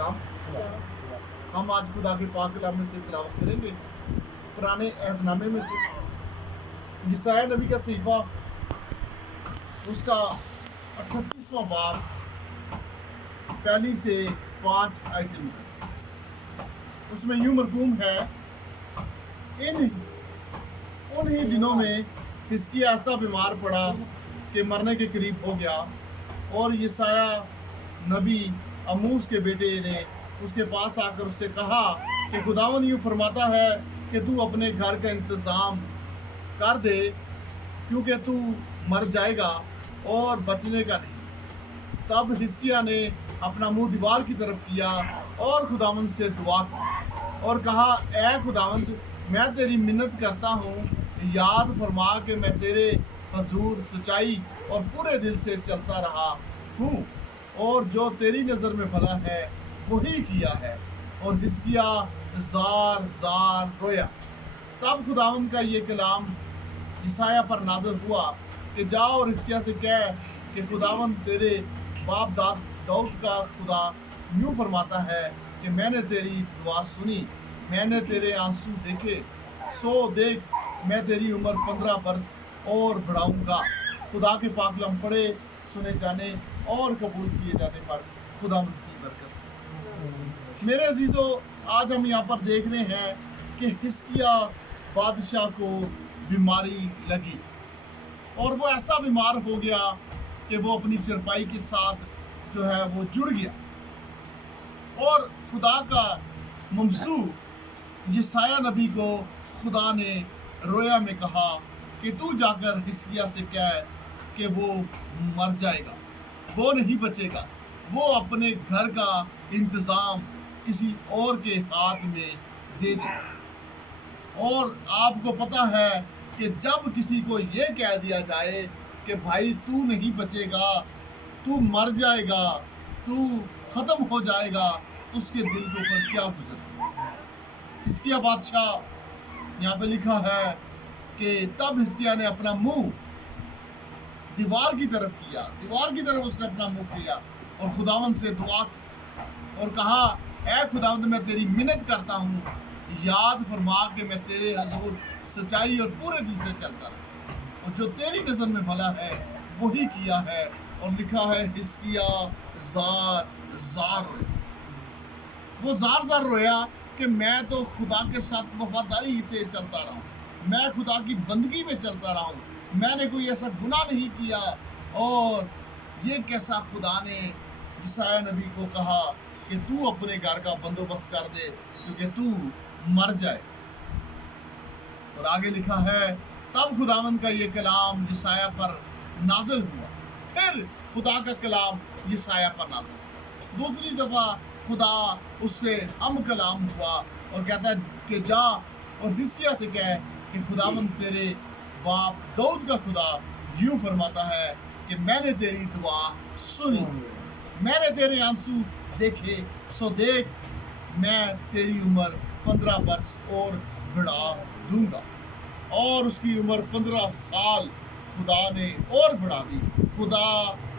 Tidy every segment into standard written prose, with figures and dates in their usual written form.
सलाम। हम आज खुदा के पाक कलाम में से तिलावत करेंगे पुराने अहदनामे में से यसाया नबी का सहीफा उसका 38वां बाब पहली से 5 आयतें तक। उसमें यूं मरकूम है, उन्हीं दिनों में हिजकिय्याह ऐसा बीमार पड़ा कि मरने के करीब हो गया, और यसाया नबी आमोस के बेटे ने उसके पास आकर उससे कहा कि खुदावन यूँ फरमाता है कि तू अपने घर का इंतज़ाम कर दे, क्योंकि तू मर जाएगा और बचने का नहीं। तब हिजकिय्याह ने अपना मुंह दीवार की तरफ किया और खुदावंद से दुआ की और कहा, ऐ खुदावंद, मैं तेरी मिन्नत करता हूँ, याद फरमा कि मैं तेरे हजूर सच्चाई और पूरे दिल से चलता रहा हूँ, और जो तेरी नज़र में भला है वही किया है। और हिजकिय्याह जार जार रोया। तब खुदावंद का ये कलाम यसाया पर नाज़िल हुआ कि जाओ और हिजकिय्याह से कह कि खुदावंद तेरे बाप दाऊद का खुदा यूँ फरमाता है कि मैंने तेरी दुआ सुनी, मैंने तेरे आंसू देखे, सो देख मैं तेरी उम्र 15 बरस और बढ़ाऊंगा। खुदा के पाक कलाम पढ़े, सुने जाने और कबूल किए जाने पर खुदावंद की बरकत। मेरे अजीजों, आज हम यहाँ पर देख रहे हैं कि हिजकिय्याह बादशाह को बीमारी लगी और वो ऐसा बीमार हो गया कि वो अपनी चरपाई के साथ जो है वो जुड़ गया, और खुदा का ममसूह यसाया नबी को खुदा ने रोया में कहा कि तू जाकर हिजकिय्याह से कह कि वो मर जाएगा, वो नहीं बचेगा, वो अपने घर का इंतज़ाम किसी और के हाथ में दे दे। और आपको पता है कि जब किसी को ये कह दिया जाए कि भाई तू नहीं बचेगा, तू मर जाएगा, तू ख़त्म हो जाएगा, तो उसके दिल के ऊपर क्या गुजरता है। हिजकिय्याह बादशाह यहाँ पे लिखा है कि तब हिजकिय्याह ने अपना मुंह दीवार की तरफ किया, दीवार की तरफ उसने अपना मुंह किया और खुदावंद से दुआ और कहा, ऐ खुदावंद, मैं तेरी मिन्नत करता हूँ, याद फरमा कि मैं तेरे हजूर सच्चाई और पूरे दिल से चलता रहा, और जो तेरी नज़र में भला है वही किया है। और लिखा है हिजकिय्याह जार जार रोया। वो जार जार रोया कि मैं तो खुदा के साथ वफादारी से चलता रहा हूँ, मैं खुदा की बंदगी में चलता रहा हूँ, मैंने कोई ऐसा गुनाह नहीं किया। और ये कैसा खुदा ने यसाया नबी को कहा कि तू अपने घर का बंदोबस्त कर दे, क्योंकि तू मर जाए। और आगे लिखा है, तब खुदावंद का ये कलाम यसाया पर नाज़िल हुआ। फिर खुदा का कलाम यसाया पर नाज़िल हुआ। दूसरी दफ़ा खुदा उससे हम कलाम हुआ और कहता है कि जा और हिजकिय्याह से कह कि खुदावंद तेरे बाप दाऊद का खुदा यूँ फरमाता है कि मैंने तेरी दुआ सुनी, मैंने तेरे आंसू देखे, सो देख मैं तेरी उम्र 15 बरस और बढ़ा दूंगा। और उसकी उम्र 15 साल खुदा ने और बढ़ा दी। खुदा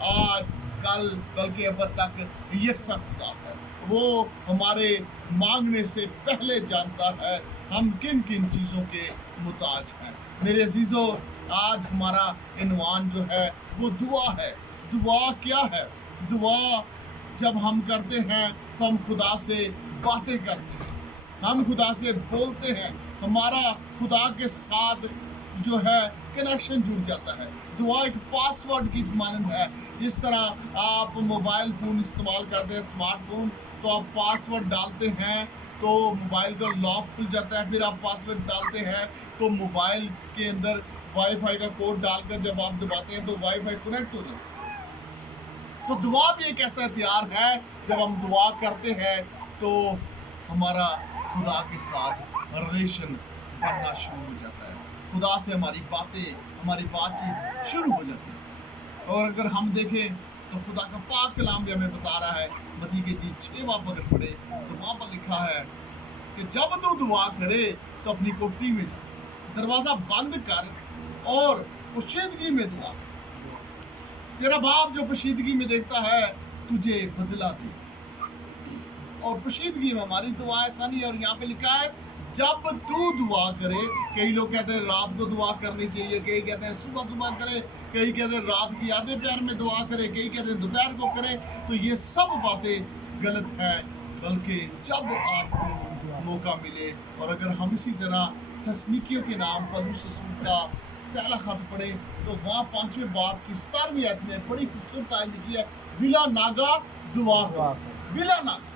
आज कल बल्कि अब तक यकसा खुदा है। वो हमारे मांगने से पहले जानता है हम किन किन चीज़ों के मुताज हैं। मेरे अजीज़ों, आज हमारा इन्वान जो है वो दुआ है। दुआ क्या है? दुआ जब हम करते हैं तो हम खुदा से बातें करते हैं, हम खुदा से बोलते हैं, हमारा खुदा के साथ जो है कनेक्शन जुड़ जाता है। दुआ एक पासवर्ड की मानंद है। जिस तरह आप मोबाइल फ़ोन इस्तेमाल करते हैं, स्मार्टफोन, तो आप पासवर्ड डालते हैं तो मोबाइल का लॉक खुल जाता है, फिर आप पासवर्ड डालते हैं तो मोबाइल के अंदर वाईफाई का कोड डालकर जब आप दबाते हैं तो वाईफाई कनेक्ट हो जाता है। तो दुआ भी एक ऐसा हथियार है, जब हम दुआ करते हैं तो हमारा खुदा के साथ रिलेशन बढ़ना शुरू हो जाता है, खुदा से हमारी बातचीत शुरू हो जाती है। और अगर हम देखें तो खुदा का पाक कलाम भी हमें बता रहा है, मत्ती की 6 बाब अगर पढ़े तो वहाँ पर लिखा है कि जब तू दुआ करे तो अपनी कोठरी में जा, दरवाज़ा बंद कर और पोशीदगी में दुआ। तेरा बाप जो पोशीदगी में देखता है तुझे बदला दे। اور پوشیدگی میں ہماری دعا ایسا نہیں ہے. اور یہاں پہ لکھا ہے جب تو دعا کرے. کئی لوگ کہتے ہیں رات کو دعا کرنی چاہیے, کئی کہتے ہیں صبح کرے, کئی کہتے ہیں رات کی آدھے پہر میں دعا کرے, کئی کہتے ہیں دوپہر کو کرے. تو یہ سب باتیں غلط ہیں, بلکہ جب آپ کو موقع ملے. اور اگر ہم اسی طرح تسنیکیوں کے نام پولس رسول کا پہلا خط پڑھے تو وہاں 5ویں باب کی 17ویں آیت میں بڑی خوبصورت آیت لکھی ہے, بلا ناگا دعا کرو. بلا ناگا.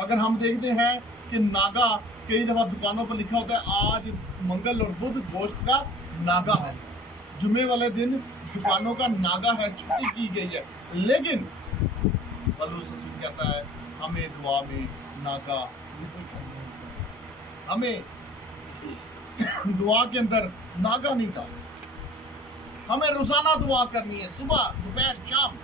اگر ہم دیکھتے ہیں کہ ناگا کئی دفعہ دکانوں پر لکھا ہوتا ہے آج منگل اور بدھ گوشت کا ناگا ہے. جمعے والے دن دکانوں کا ناگا ہے, چھٹی کی گئی ہے. لیکن پولس رسول کہتا ہے ہمیں دعا میں ناگا نہیں کرنا, ہمیں دعا کے اندر ناگا نہیں ڈالنا. ہمیں روزانہ دعا کرنی ہے, صبح دوپہر شام.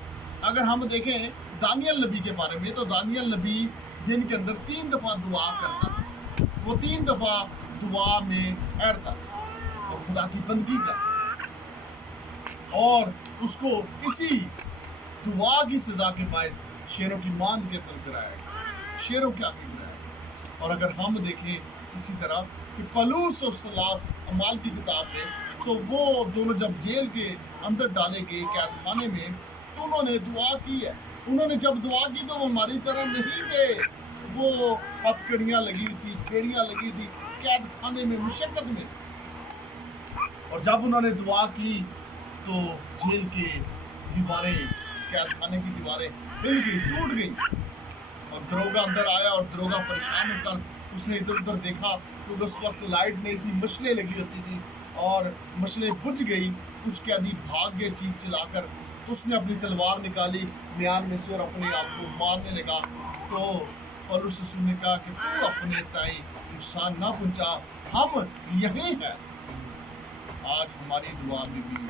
اگر ہم دیکھیں دانیال نبی کے بارے میں تو دانیال نبی دن کے اندر 3 دفعہ دعا کرتا تھا. وہ 3 دفعہ دعا میں ٹھہرتا اور خدا کی بندگی کرتا, اور اس کو اسی دعا کی سزا کے باعث شیروں کی ماند کے اندر گرایا گیا, شیروں کے آگے گرایا گیا. اور اگر ہم دیکھیں اسی طرح کہ پولس اور سلاس اعمال کی کتاب میں, تو وہ دونوں جب جیل کے اندر ڈالے گئے قید خانے میں, تو انہوں نے دعا کی ہے. انہوں نے جب دعا کی تو وہ ہماری طرح نہیں تھے, وہ ہتھکڑیاں لگی ہوئی تھی, بیڑیاں لگی تھی قید خانے میں, مشقت میں. اور جب انہوں نے دعا کی تو جیل کے دیواریں, قید خانے کی دیواریں ہل گئی, ٹوٹ گئی. اور دروگا اندر آیا اور دروگا پریشان ہو کر اس نے ادھر ادھر دیکھا, کیونکہ اس وقت لائٹ نہیں تھی, مشلیں لگی ہوتی تھی, اور مشلیں بجھ گئی. کچھ قیدی بھاگ گئے چیخ چلا کر. اس نے اپنی تلوار نکالی میان میں سے اور اپنے آپ کو مارنے لگا. تو پولس رسول نے کہا کہ تو اپنے تائیں نقصان نہ پہنچا, ہم یہیں ہیں. آج ہماری دعا میں بھی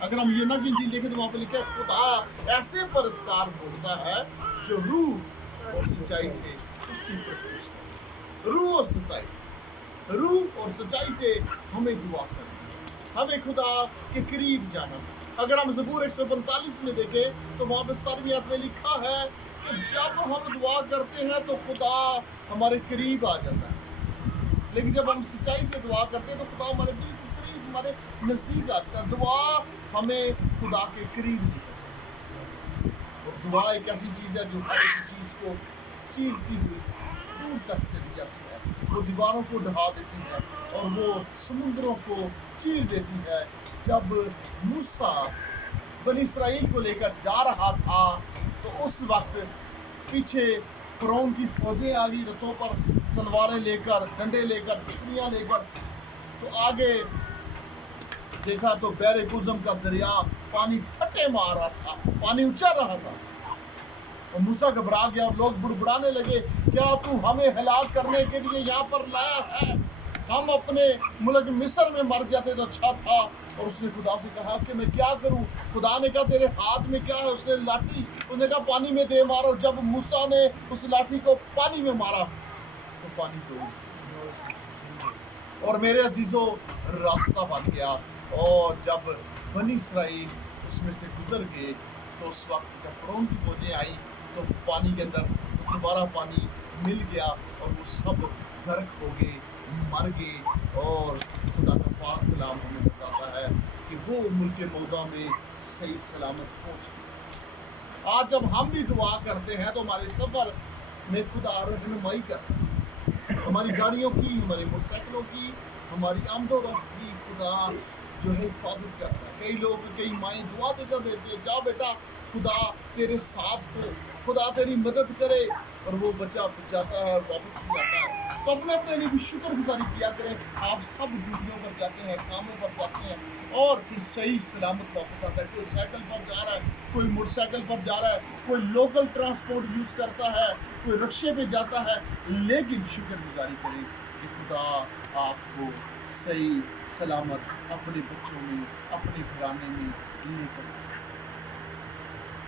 اگر ہم یہ نہ گنتی دیکھیں تو وہاں پہ لکھا ہے خدا ایسے پرستار ڈھونڈتا ہے جو روح اور سچائی سے اس کی پرستش کرے. روح اور سچائی سے ہمیں دعا کرنا, ہمیں خدا کے قریب جانا. اگر ہم زبور 145 میں دیکھیں تو وہاں پہ 17ویں آیت میں لکھا ہے کہ جب ہم دعا کرتے ہیں تو خدا ہمارے قریب آ جاتا ہے, لیکن جب ہم سچائی سے دعا کرتے ہیں تو خدا ہمارے دل کے قریب, ہمارے نزدیک آتا ہے. دعا ہمیں خدا کے قریب لے جاتی ہے. اور دعا ایک ایسی چیز ہے جو ہر ایک چیز کو چیرتی ہوئی دور تک چلی جاتی ہے. وہ دیواروں کو ڈھا دیتی ہے اور وہ سمندروں کو چیر دیتی ہے. جب موسیٰ بنی اسرائیل کو لے کر جا رہا تھا تو اس وقت پیچھے فرعون کی فوجیں آ گئی رتھوں پر, تلواریں لے کر, ڈنڈے لے کر, چھڑیاں لے کر. تو آگے دیکھا تو بحر قزم کا دریا پانی پھٹے مار رہا تھا, پانی اچھل رہا تھا. اور موسیٰ گھبرا گیا اور لوگ بڑبڑانے لگے, کیا تو ہمیں ہلاک کرنے کے لیے یہاں پر لایا ہے؟ ہم اپنے ملک مصر میں مر جاتے تو اچھا تھا. اور اس نے خدا سے کہا کہ میں کیا کروں؟ خدا نے کہا تیرے ہاتھ میں کیا ہے؟ اس نے لاٹھی, اس نے کہا پانی میں دے مارو. جب موسیٰ نے اس لاٹھی کو پانی میں مارا تو پانی کو اور میرے عزیزوں راستہ بن گیا. اور جب بنی اسرائیل اس میں سے گزر گئے تو اس وقت جب فرعون کی فوجیں آئی تو پانی کے اندر دوبارہ پانی مل گیا اور وہ سب غرق ہو گئے, مر گئے. اور خدا کا پاک کلام ہمیں بتاتا ہے کہ وہ ملک موعودہ میں صحیح سلامت پہنچ گئے. آج جب ہم بھی دعا کرتے ہیں تو ہمارے سفر میں خدا رہنمائی کرتا ہے, ہماری گاڑیوں کی, ہماری موٹر سائیکلوں کی, ہماری آمد و رفت کی خدا جو ہے حفاظت کرتا ہے. کئی لوگ, کئی مائیں دعا دے کر دیتے ہیں, جا بیٹا خدا تیرے ساتھ ہو, خدا تیری مدد کرے, اور وہ بچہ جاتا ہے اور واپس بھی جاتا ہے. تو اپنے لیے بھی شکر گزاری کیا کریں. آپ سب ڈیوٹیوں پر جاتے ہیں, کاموں پر جاتے ہیں اور پھر صحیح سلامت واپس آتا ہے. کوئی سائیکل پر جا رہا ہے, کوئی موٹر سائیکل پر جا رہا ہے, کوئی لوکل ٹرانسپورٹ یوز کرتا ہے, کوئی رکشے پہ جاتا ہے, لیکن شکر گزاری کریں کہ خدا آپ کو صحیح سلامت اپنے بچوں میں, اپنے گھرانے میں لے کر.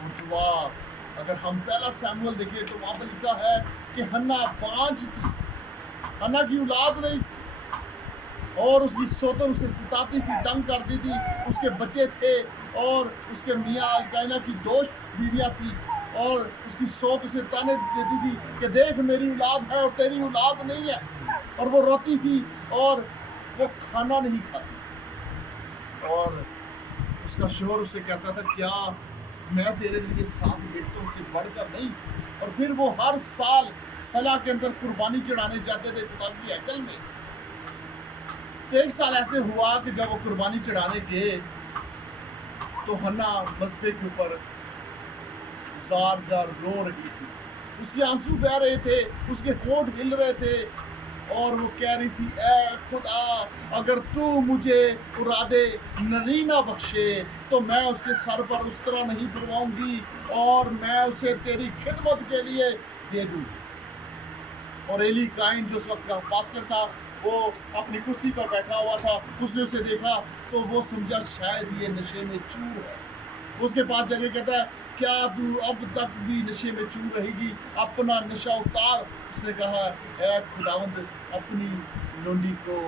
اور دعا اگر ہم پہلا سیموئل دیکھیں تو وہاں پہ لکھا ہے کہ ہنا بانجھ تھی, ہنا کی اولاد نہیں تھی, اور اس کی سوتن اسے ستاتی تھی, تنگ کرتی تھی. اس کے بچے تھے اور اس کے میاں الکائنہ کی دوست بیویاں تھی, اور اس کی سوت اسے تانے دیتی تھی کہ دیکھ میری اولاد ہے اور تیری اولاد نہیں ہے، اور وہ روتی تھی اور وہ کھانا نہیں کھاتی، اور اس کا شوہر اسے کہتا تھا کیا میں تیرے لیے 7 بیٹوں سے بڑھ کر نہیں؟ اور پھر وہ ہر سال صلاح کے اندر قربانی چڑھانے جاتے تھے خدا کی ہیکل میں۔ ایک سال ایسے ہوا کہ جب وہ قربانی چڑھانے گئے تو حنا مذبح کے اوپر زار زار رو رہی تھی، اس کے آنسو بہ رہے تھے، اس کے ہونٹ ہل رہے تھے، اور وہ کہہ رہی تھی اے خدا اگر تو مجھے اوراد نرینہ بخشے تو میں اس کے سر پر اس طرح نہیں پھرواؤں گی اور میں اسے تیری خدمت کے لیے دے دوں۔ اور ایلی کائن جو اس وقت کا پاسٹر تھا وہ اپنی کرسی پر بیٹھا ہوا تھا، اس نے اسے دیکھا تو وہ سمجھا شاید یہ نشے میں چور ہے۔ اس کے پاس جا کے کہتا ہے کیا تو اب تک بھی نشے میں چور رہے گی؟ اپنا نشہ اتار۔ اس نے کہا اے خداوند اپنی لونڈی کو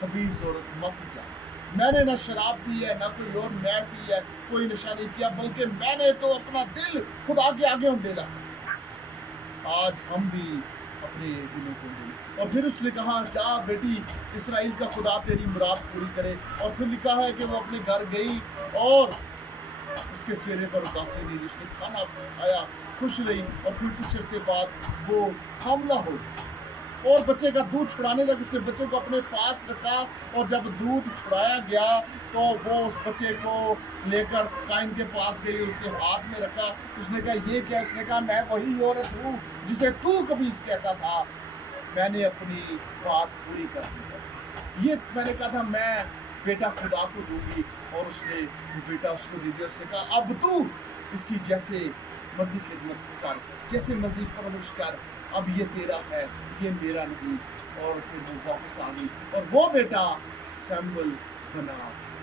خبیث عورت مت جا، میں نے نہ شراب پی ہے نہ کوئی اور میں پی ہے، کوئی نشہ نہیں کیا، بلکہ میں نے تو اپنا دل خدا کے آگے اندھیرا۔ آج ہم بھی اپنے دلوں کو دیں۔ اور پھر اس نے کہا جا بیٹی اسرائیل کا خدا تیری مراد پوری کرے۔ اور پھر لکھا ہے کہ وہ اپنے گھر گئی اور اس کے چہرے پر اداسی نہیں، اس نے کھانا کھایا، خوش رہی، اور پھر کچھ عرصے بعد وہ حاملہ ہو اور بچے کا دودھ چھڑانے تک اس نے بچے کو اپنے پاس رکھا، اور جب دودھ چھڑایا گیا تو وہ اس بچے کو لے کر قائن کے پاس گئی، اس کے ہاتھ میں رکھا۔ اس نے کہا یہ کیا؟ اس نے کہا میں وہی عورت ہوں جسے تو قبیص کہتا تھا، میں نے اپنی بات پوری کر دی۔ یہ میں نے کہا تھا میں بیٹا خدا کو دوں گی، اور اس نے بیٹا اس کو دے دیا۔ اس نے کہا اب تو اس کی جیسے مرضی خدمت کر، جیسے مرضی پرورش کر، اب یہ تیرا ہے، یہ میرا نہیں۔ اور پھر وہ واپس آ گئی، اور وہ بیٹا سیمول بنا،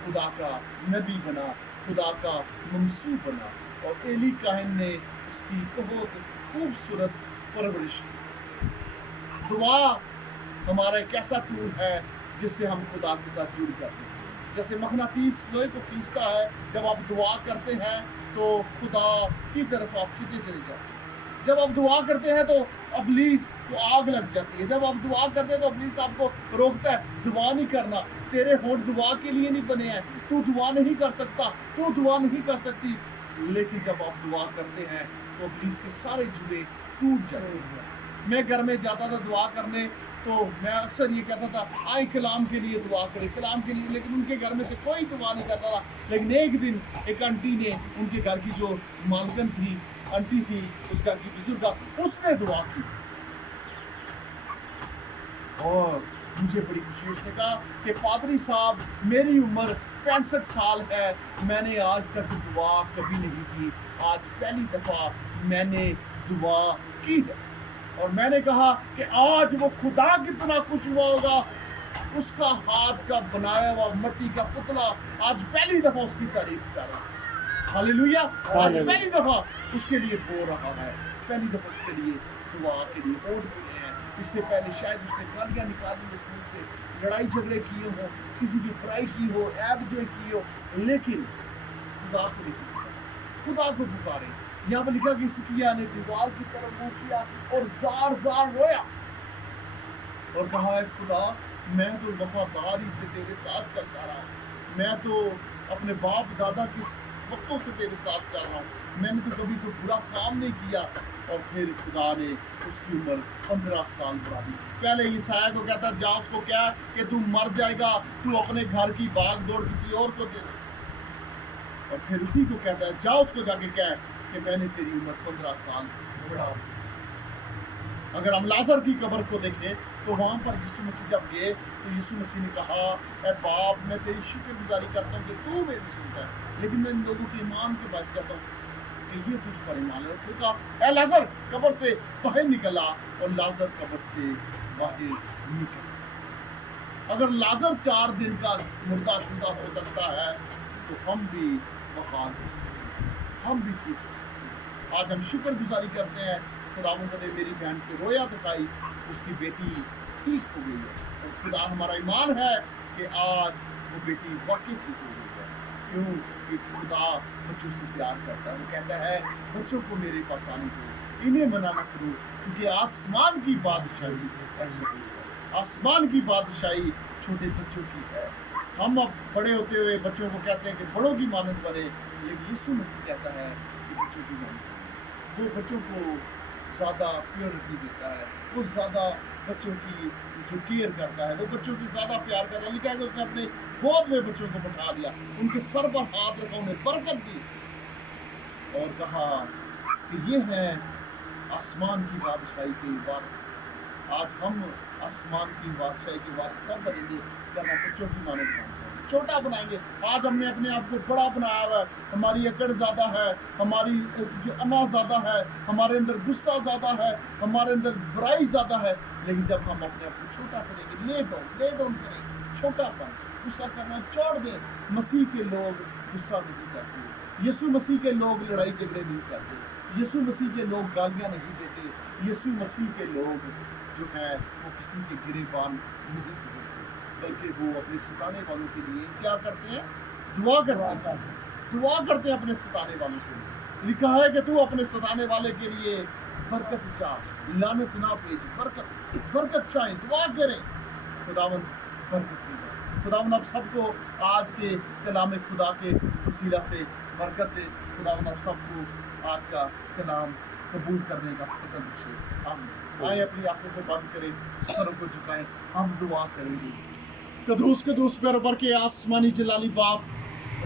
خدا کا نبی بنا، خدا کا ممسوح بنا، اور ایلی کاہن نے اس کی بہت خوبصورت پرورش کی۔ دعا ہمارا ایک ایسا ٹول ہے جس سے ہم خدا کے ساتھ جڑ جاتے ہیں، جیسے مغناطیس لوہے کو کھینچتا ہے، جب آپ دعا کرتے ہیں تو خدا کی طرف آپ کھینچے چلے جاتے ہیں۔ جب آپ دعا کرتے ہیں تو ابلیس کو آگ لگ جاتی ہے، جب آپ دعا کرتے ہیں تو ابلیس آپ کو روکتا ہے دعا نہیں کرنا، تیرے ہونٹ دعا کے لیے نہیں بنے ہیں، تو دعا نہیں کر سکتا، تو دعا نہیں کر سکتی۔ لیکن جب آپ دعا کرتے ہیں تو ابلیس کے سارے جوڑے ٹوٹ جاتے ہیں۔ میں گھر میں جاتا تھا دعا کرنے تو میں اکثر یہ کہتا تھا آئے کلام کے لیے دعا کرے، کلام کے لیے، لیکن ان کے گھر میں سے کوئی دعا نہیں کرتا تھا۔ لیکن ایک دن ایک آنٹی نے، ان کے گھر کی جو مالکن تھی، آنٹی تھی اس گھر کی بزرگ، اس نے دعا کی اور مجھے بڑی خوشی۔ اس نے کہا کہ پادری صاحب میری عمر 65 سال ہے، میں نے آج تک دعا کبھی نہیں کی، آج پہلی دفعہ میں نے دعا کی ہے۔ اور میں نے کہا کہ آج وہ خدا کتنا خوش ہوا ہوگا، اس کا ہاتھ کا بنایا ہوا مٹی کا پتلا آج پہلی دفعہ اس کی تعریف کر رہا ہے۔ ہاللیلویہ! آج پہلی دفعہ اس کے لیے بول رہا ہے، پہلی دفعہ اس کے لیے دعا کے لیے اوٹ ہوئے ہیں۔ اس سے پہلے شاید اس نے گالیاں نکالی اس منہ سے، لڑائی جھگڑے کیے ہوں، کسی کی برائی کی ہو، عیب جو کی ہو، لیکن خدا کو نہیں پکارا، خدا کو پکارے۔ یہاں پر لکھا کہ حزقیہ نے دیوار کی طرف منہ کیا اور زار زار رویا اور کہا ہے خدا میں تو وفاداری سے تیرے ساتھ چلتا رہا، میں تو اپنے باپ دادا کے وقتوں سے تیرے ساتھ چل رہا ہوں، میں نے تو کبھی کوئی برا کام نہیں کیا۔ اور پھر خدا نے اس کی عمر 15 سال بڑھا دی۔ پہلے یسایہ کو کہتا جا اس کو کہا کہ تو مر جائے گا، تو اپنے گھر کی بھاگ دوڑ کسی اور کو دے دے، اور پھر اسی کو کہتا ہے جا اس کو جا کے کہہ کہ میں نے تیری عمر 15 سال بڑھا دی۔ اگر ہم لازر کی قبر کو دیکھیں تو وہاں پر یسوع مسیح جب گئے تو یسوع مسیح نے کہا اے باپ میں تیری شکر گزاری کرتا ہوں کہ تو میری سنتا ہے، لیکن میں ان لوگوں کے ایمان کے باعث کہتا ہوں کہ یہ تجھ پر ایمان ہے۔ تو کہا اے لازر قبر سے باہر نکلا، اور لازر قبر سے باہر نکلا۔ اگر لازر 4 دن کا مردہ زندہ ہو سکتا ہے تو ہم بھی وقار ہو سکتے ہیں، ہم بھی ٹھیک ہو سکتے ہیں۔ آج ہم شکر گزاری کرتے ہیں خداوند نے میری بہن کو رویا دکھائی، اس کی بیٹی ٹھیک ہو گئی ہے، اور خدا ہمارا ایمان ہے کہ آج وہ بیٹی واقعی ٹھیک ہو گئی ہے۔ क्यों? कि खुदा बच्चों से प्यार करता है। वो कहता है बच्चों को मेरे पास आने दो, इन्हें मना मत करो, क्योंकि आसमान की बादशाही ऐसे ही है। आसमान की बादशाही छोटे बच्चों की है। हम अब बड़े होते हुए बच्चों को कहते हैं कि बड़ों की मानद बने, लेकिन यीशु मसीह कहता है कि बच्चों की मानद बने। वो बच्चों को ज़्यादा प्योरिटी देता है, वो ज़्यादा बच्चों की जो केयर करता है, वो बच्चों से ज़्यादा प्यार करता है। लिखा है कि उसने अपने गोद में बच्चों को बैठा दिया, उनके सर पर हाथ रखा, उन्हें बरकत दी और कहा कि ये है आसमान की बादशाही के वारिस। आज हम आसमान की बादशाही के वारिस तब बनेंगे जब हम बच्चों की मानद बन जाएंगे, छोटा बनाएंगे। आज हमने अपने आप को बड़ा बनाया हुआ है, हमारी अकड़ ज़्यादा है, हमारी जो अना ज़्यादा है, हमारे अंदर गुस्सा ज़्यादा है, हमारे अंदर बुराई ज़्यादा है। लेकिन जब हम अपने आप को छोटा करेंगे, ले डाउन करेंगे, छोटापन, गुस्सा करना छोड़ दें। मसीह के लोग गुस्सा नहीं करते, यीशु मसीह के लोग लड़ाई झगड़े नहीं करते, यीशु मसीह के लोग गालियाँ नहीं देते, यीशु मसीह के लोग जो है वो किसी के गिरेबान नहीं करते, बल्कि वो अपने सताने वालों के लिए क्या करते हैं? दुआ करते हैं, दुआ करते हैं अपने सताने वालों के लिए। लिखा है कि तू अपने सताने वाले के लिए बरकत चाह, लानत ना भेज, बरकत चाहे, दुआ करें, खुदावंद बरकत देगा। खुदावंद आप सबको आज के कलाम खुदा के वसीला से बरकत दे। खुदावंद आप सबको आज का कलाम कबूल करने का फजल बख्शे। आमीन। आए अपनी आंखों को बंद करें, सरों को झुकाएं, हम दुआ करेंगे। कदूस कदूस बरबर के आसमानी जलाली बाप,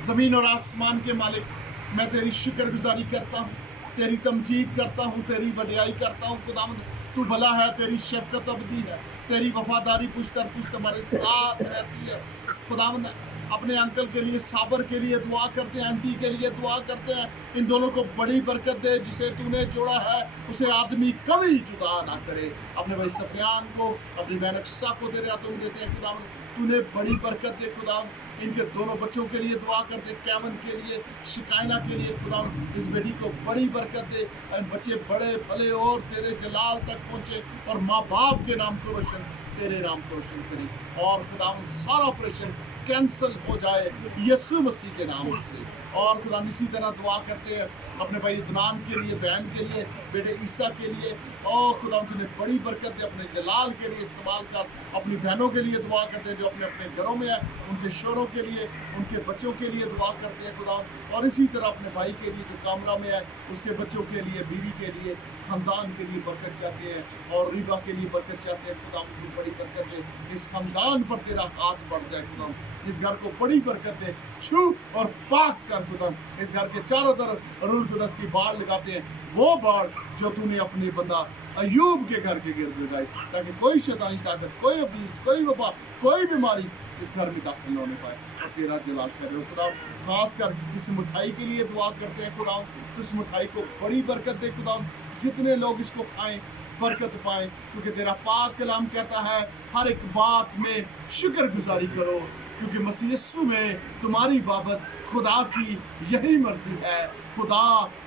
ज़मीन और आसमान के मालिक, मैं तेरी शुक्रगुजारी करता हूँ, तेरी तमजीद करता हूँ, तेरी वडियाई करता हूँ। खुदावंद तू भला है, तेरी शफ़क़त अबदी है, तेरी वफादारी पुश्तर पुश्त हमारे साथ रहती है। खुदावंद अपने अंकल के लिए, साबर के लिए दुआ करते हैं, आंटी के लिए दुआ करते हैं, इन दोनों को बड़ी बरकत दे। जिसे तूने जोड़ा है उसे आदमी कभी जुदा ना करे। अपने भाई सफियान को, अपनी बहन अक्सा को तेरे हाथों में देते हैं। खुदावंद तूने बड़ी बरकत दे। खुदावंद इनके दोनों बच्चों के लिए दुआ करते, कैमन के लिए, शिकायना के लिए। खुदावंद इस बेटी को बड़ी बरकत दे, बच्चे बड़े भले और तेरे जलाल तक पहुँचे और माँ बाप के नाम को रोशन, तेरे नाम को रोशन करें। और खुदावंद सारा ऑपरेशन कैंसल हो जाए यीशु मसीह के नाम से। और खुदा इसी तरह दुआ करते हैं अपने भाई दुनान के लिए, बहन के लिए, बेटे ईसा के लिए। और खुदा तुझे बड़ी बरकत दे, अपने जलाल के लिए इस्तेमाल कर। अपनी बहनों के लिए दुआ करते हैं जो अपने अपने घरों में है, उनके शोरों के लिए, उनके बच्चों के लिए दुआ करते हैं खुदा। और इसी तरह अपने भाई के लिए जो कामरा में है, उसके बच्चों के लिए, बीवी के लिए, ख़ानदान के लिए बरकत चाहते हैं। और रीबा के लिए बरकत चाहते हैं। खुदा उनको बड़ी बरकत दे, इस ख़ानदान पर तेरा हाथ बढ़ जाए। खुदा इस घर को बड़ी बरकत दे, छू और पाक कर। खुदा इस घर के चारों तरफ रूल कुदस की बाढ़ लगाते हैं, वो बाढ़ जो तूने अपने बंदा अयूब के घर के गिर्द लगाई, ताकि कोई शैतानी ताकत, कोई अबलीस, कोई वबा, कोई बीमारी इस घर में दाखिल न होने पाए। और तेरा जलाल करे खुदा। खास कर इस मिठाई के लिए दुआ करते हैं खुदा, इस मिठाई को बड़ी बरकत दे खुदा। जितने लोग इसको खाएं बरकत पाएं, क्योंकि तेरा पाक कलाम कहता है हर एक बात में शुक्रगुजारी करो, क्योंकि मसीह यीशु में तुम्हारी बाबत खुदा की यही मर्जी है। खुदा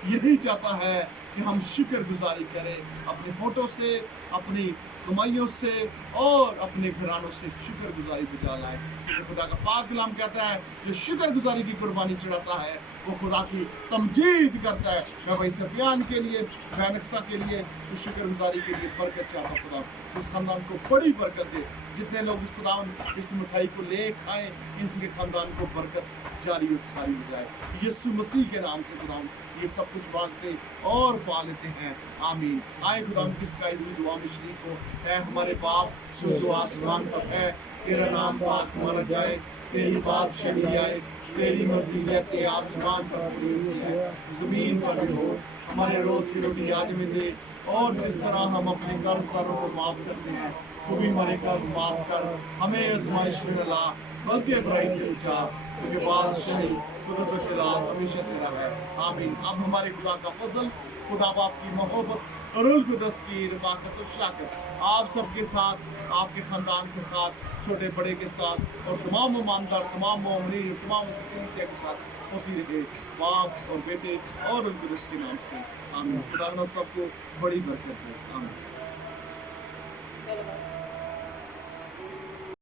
यही चाहता है कि हम शुक्रगुजारी करें, अपने होठों से, अपनी कमाइयों से और अपने घरानों से शुक्रगुजारी बजा लाए। क्योंकि खुदा का पाक कलाम कहता है जो शुक्रगुजारी की कुर्बानी चढ़ाता है वो खुदा की तमजीद करता है। मैं भाई सफियान के लिए, बैनक्सा के लिए, इस शुक्रगुजारी के लिए बरकत चाहता हूँ। खुदा उस खानदान को बड़ी बरकत दे। जितने लोग इस खुदा इस मिठाई को ले खाएं, इनके खानदान को बरकत जारी और सारी हो जाए। यीशु मसीह के नाम से खुदा ये सब कुछ मांगते और पा लेते हैं। आमीन। आए खुदा की सिखाई हुई दुआ में शरीक हो। है हमारे बाप जो आसमान पर है, तेरा नाम पाक माना जाए, तेरी बादशाही आए, तेरी मर्जी जैसे आसमान पर पूरी हुई है जमीन पर भी हो। हमारे रोज की रोटी आज में दे, और जिस तरह हम अपने कर्जदारों को माफ करते हैं, तू भी हमारे कर्ज माफ कर। हमें आजमाइश में न ला, बल्कि बुराई से बचा, क्योंकि बादशाही खुद तो चला हमेशा तेरा है। आमीन। अब हमारे खुदा का फजल, खुदा बाप की मोहब्बत, रुल कुदस की रफ़ाकत और शाकत आप सबके साथ, आपके ख़ानदान के साथ, छोटे बड़े के साथ, और तमाम ईमानदार, तमाम मोमिनीन, तमाम मुस्लिम के साथ होती रहे, बाप और बेटे और रुल कुदस के नाम से। आमीन। खुदा सबको बड़ी बरकत दे। आमीन।